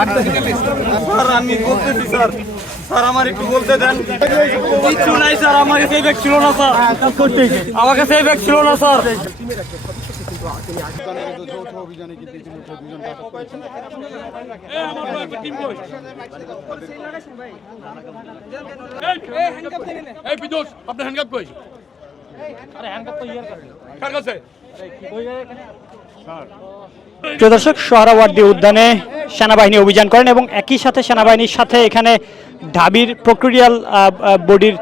Sir আমি বলতেছি sir, sir আমার একটু বলতে দেন। কিছু নাই স্যার, আমার কাছে এই ব্যাগ ছিল না স্যার, আমার কাছে এই ব্যাগ ছিল না স্যার। প্রিয় দর্শক, সোহরাওয়ার্দী উদ্যানে সেনাবাহিনী অভিযান করেন এবং একই সাথে সেনাবাহিনীর সাথে এখানে ঢাবির প্রক্টোরিয়াল বডির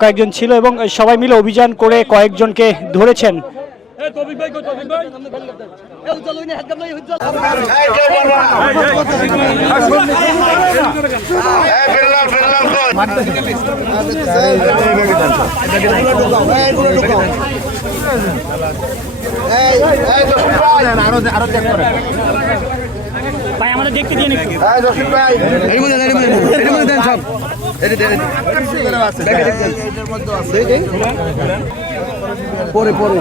কয়েকজন ছিল এবং সবাই মিলে অভিযান করে কয়েকজনকে ধরেছেন। ভাই আমাদের দেখতে দিয়ে একটু পরে পরে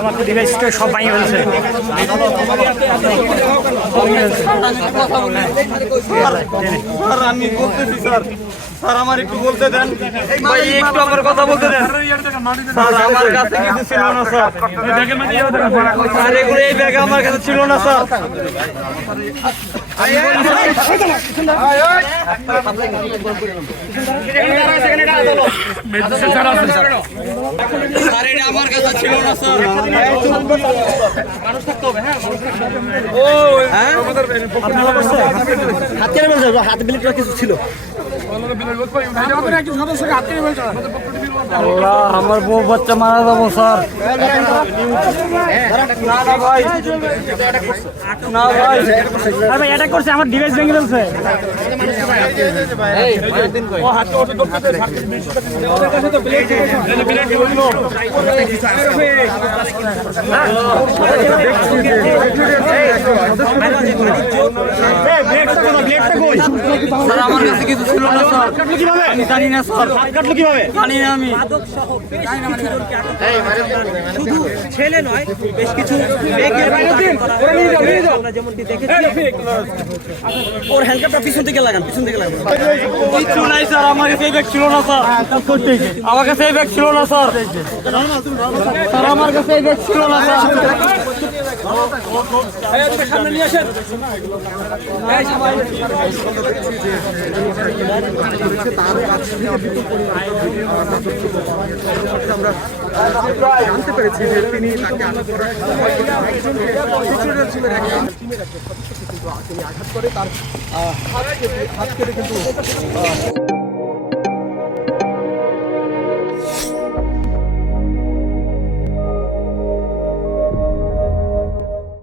আমার তো ডিভাইসটা সব ভাঙে ফেলছে। স্যার আমি বলতেছি স্যার, স্যার আমার একটু বলতে দেন ভাই, একটু আমার কথা বলতে দেন। স্যার আমার কাছে কিছু ছিল না স্যার, স্যার এগুলো এই ব্যাগে আমার কাছে ছিল না স্যার। স্যার এটা আমার কাছে ছিল না স্যার। হাত বিলিটা কিছু ছিল। আল্লাহ, আমার বউ বাচ্চা মারা যাবো স্যার। না ভাই, ভাই অ্যাটাক করছে, আমার ডিভাইস ভেঙে ফেলছে। স্যার আমার কাছে কিছু ছিল না স্যার। কাটলো কিভাবে আমি জানি না স্যার। হাত কাটলো কিভাবে জানি না আমি। শুধু ছেলে নয়, বেশ কিছু যেমনটি দেখেছি। ওর হ্যান্ডকাপটা পিছন থেকে লাগান, পিছন থেকে লাগান। কিছু নাই স্যার, আমার কাছে এই ব্যাগ ছিল না স্যার, আমার কাছে এই ব্যাগ ছিল না স্যার, স্যার আমার কাছে এই ব্যাগ ছিল না স্যার। সামনে নিয়ে আসেন। আমরা জানতে পেরেছি যে তিনি তাকে আঘাত করার সময় তিনি আঘাত করে তার হাত কেটে কিন্তু